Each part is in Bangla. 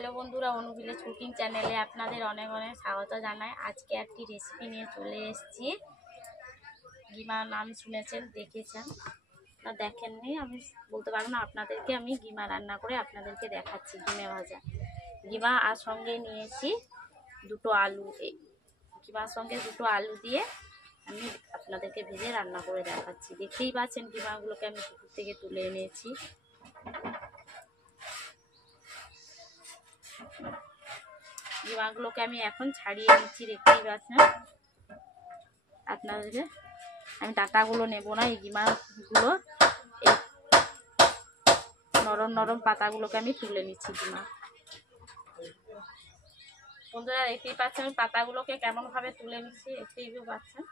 হ্যালো বন্ধুরা, অনুভিলেজ কুকিং চ্যানেলে আপনাদের অনেক অনেক স্বাগত জানাই। আজকে একটি রেসিপি নিয়ে চলে এসেছি। গিমার নাম শুনেছেন, দেখেছেন না দেখেননি আমি বলতে পারবো না। আপনাদেরকে আমি গিমা রান্না করে আপনাদেরকে দেখাচ্ছি। গিমে ভাজা গিমা আর সঙ্গে নিয়েছি দুটো আলু। গিমার সঙ্গে দুটো আলু দিয়ে আমি আপনাদেরকে ভেজে রান্না করে দেখাচ্ছি। দেখতেই পাচ্ছেন গিমাগুলোকে আমি পুকুর থেকে তুলে এনেছি। গিমাগুলোকে আমি এখন ছাড়িয়ে নিচ্ছি, দেখতেই পাচ্ছেন। আপনাদেরকে আমি ডাটাগুলো নেব না, এই গিমাগুলো এই নরম নরম পাতাগুলোকে আমি তুলে নিচ্ছি। গিমা বন্ধুরা দেখতেই পাচ্ছেন আমি পাতাগুলোকে কেমনভাবে তুলে নিচ্ছি, দেখতেই পাচ্ছেন।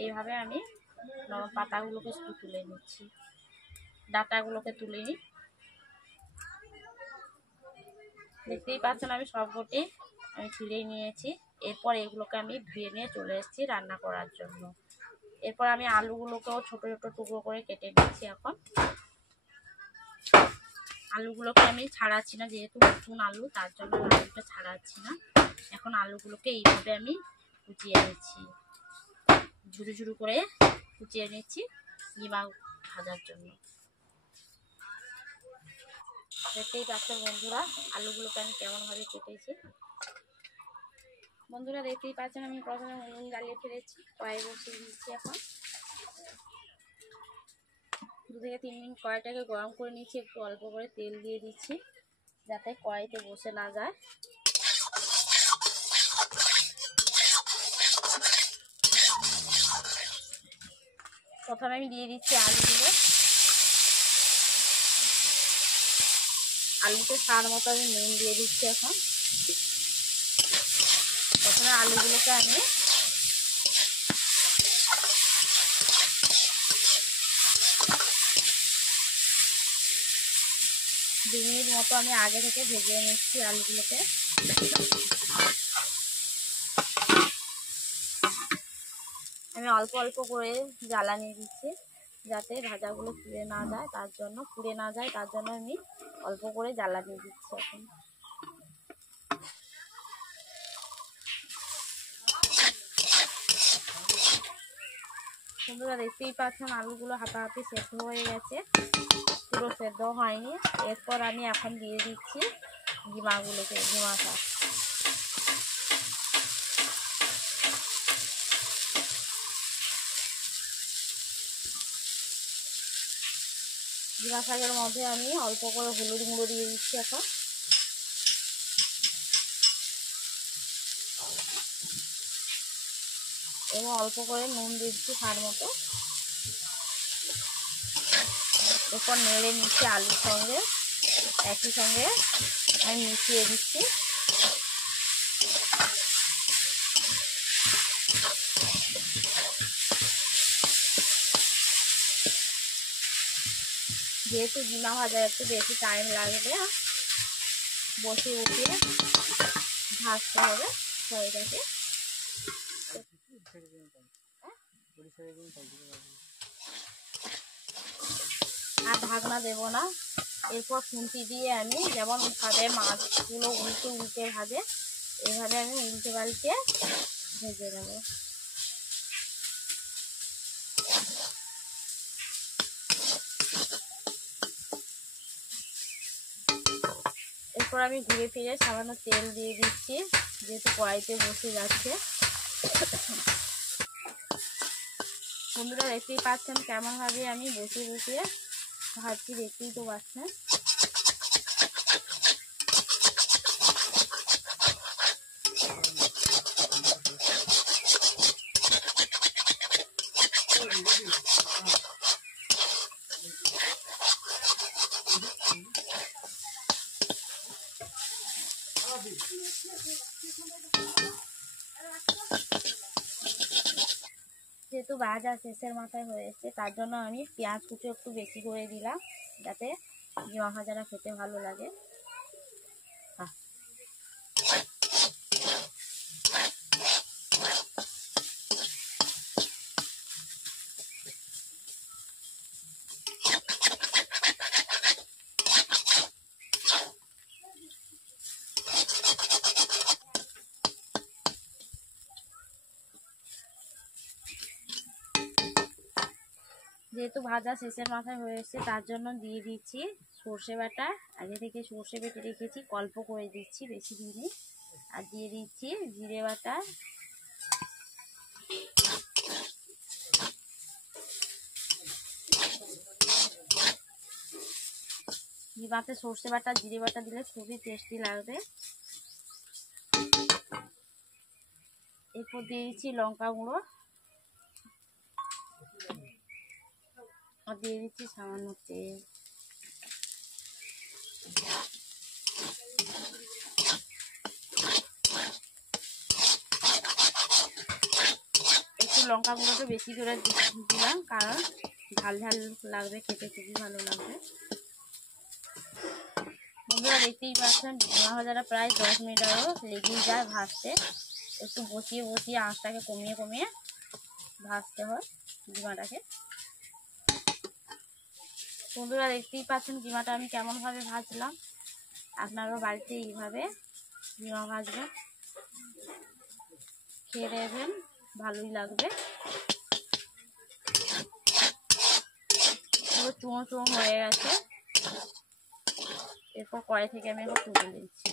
এইভাবে আমি নরম পাতাগুলোকে শুধু তুলে নিচ্ছি, ডাটাগুলোকে তুলে নিই। দেখতেই পাচ্ছেন আমি সবকটি আমি তুলে নিয়েছি। এরপর এগুলোকে আমি ধুয়ে নিয়ে চলে এসেছি রান্না করার জন্য। এরপর আমি আলুগুলোকেও ছোট ছোট টুকরো করে কেটে নিচ্ছি। এখন আলুগুলোকে আমি ছাড়াচ্ছি না, যেহেতু নতুন আলু তার জন্য আলুটা ছাড়াচ্ছি না। এখন আলুগুলোকে এইভাবে আমি কুচিয়ে নিচ্ছি, ঝুরু ঝুরু করে কুচিয়ে নিচ্ছি গিমা ভাজার জন্য। দেখতেই পাচ্ছেন বন্ধুরা আলুগুলোকে আমি কেমনভাবে কেটেছি। বন্ধুরা দেখতেই পাচ্ছেন আমি প্রথমে উনুন জ্বালিয়ে ফেলেছি, কড়াই বসিয়ে দিচ্ছি। এখন 2 থেকে 3 মিনিট কড়াইটাকে গরম করে নিচ্ছি। একটু অল্প করে তেল দিয়ে দিচ্ছি যাতে কড়াইতে বসে না যায়। প্রথমে আমি দিয়ে দিচ্ছি আলুগুলো। আলুতে স্বাদ মতো আমি নুন দিয়ে দিচ্ছি। এখন প্রথমে আলুগুলোকে আমি দু মিনিট মতো আমি আগে থেকে ভেজে নিচ্ছি আলুগুলোকে। আমি অল্প অল্প করে জ্বালানি দিচ্ছি যাতে ভাজাগুলো পুড়ে না যায়, তার জন্য আমি অল্প করে জ্বালানি দিচ্ছি। এখন বন্ধুরা দেখতেই পাচ্ছেন আলুগুলো হাতাহাতি সেদ্ধ হয়ে গেছে, পুরো সেদ্ধ হয়নি। এরপর আমি এখন দিয়ে দিচ্ছি গিমাগুলোকে। গিমা শাক গিমা শাকের মধ্যে আমি অল্প করে হলুদ গুঁড়ো দিয়ে দিচ্ছি এখন। এবং অল্প করে নুন দিচ্ছি স্বাদ মতো। এরপর নেড়ে নিচ্ছি আলুর সঙ্গে, একই সঙ্গে আমি মিশিয়ে দিচ্ছি। যেহেতু গিমা ভাজা একটু বেশি টাইম লাগবে, বসে উঠিয়ে ভাজতে হবে কড়াইটাকে। আর ঢাকনা দেব না। এরপর খুন্তি দিয়ে আমি যেমন ভাবে মাছগুলো উল্টে উল্টে ভাজে, এইভাবে আমি উল্টে পাল্টে ভেজে নেব। এরপর আমি ঘুরে ফিরে সামান্য তেল দিয়ে দিচ্ছি, যেহেতু কড়াইতে বসে যাচ্ছে। বন্ধুরা দেখতেই পাচ্ছেন কেমনভাবে আমি বসিয়ে বসিয়ে ভাজছি, দেখতেই তো পাচ্ছেন। যেহেতু ভাজা শেষের মাথায় হয়েছে, তার জন্য আমি পেঁয়াজ কুচি একটু বেশি করে দিলাম যাতে গিমা ভাজাটা খেতে ভালো লাগে। যেহেতু ভাজা শেষের মাথায় হয়ে এসছে তার জন্য দিয়ে দিচ্ছি সর্ষে বাটা। আগে থেকে সর্ষে বেটে রেখেছি, অল্প করে দিচ্ছি, বেশি দিইনি। আর দিয়ে দিচ্ছি জিরে বাটা, কিমাতে সর্ষে বাটা জিরে বাটা দিলে খুবই টেস্টি লাগবে। এরপর দিয়ে দিচ্ছি লঙ্কা গুঁড়ো, আর দিয়ে দিচ্ছি সামান্য তেল। একটু লঙ্কা গুঁড়োটা বেশি করে দিলাম, কারণ ঝাল ঝাল লাগবে, খেতে খুবই ভালো লাগবে। বন্ধুরা দেখতেই পাচ্ছেন ডিমা ভাজাটা প্রায় 10 মিনিট আরও লেগেই যায় ভাজতে। একটু বসিয়ে বসিয়ে আঁচটাকে কমিয়ে কমিয়ে ভাজতে হয় ডিমাটাকে। বন্ধুরা দেখতেই পাচ্ছেন ডিমাটা আমি কেমনভাবে ভাজলাম। আপনারাও বাড়িতে এইভাবে ডিমা ভাজবেন, খেয়ে দেখবেন, ভালোই লাগবে। পুরো চুঁয়ো চুঁয়ো হয়ে গেছে। এরপর কড়াই থেকে আমি এখন তুলে দিচ্ছি।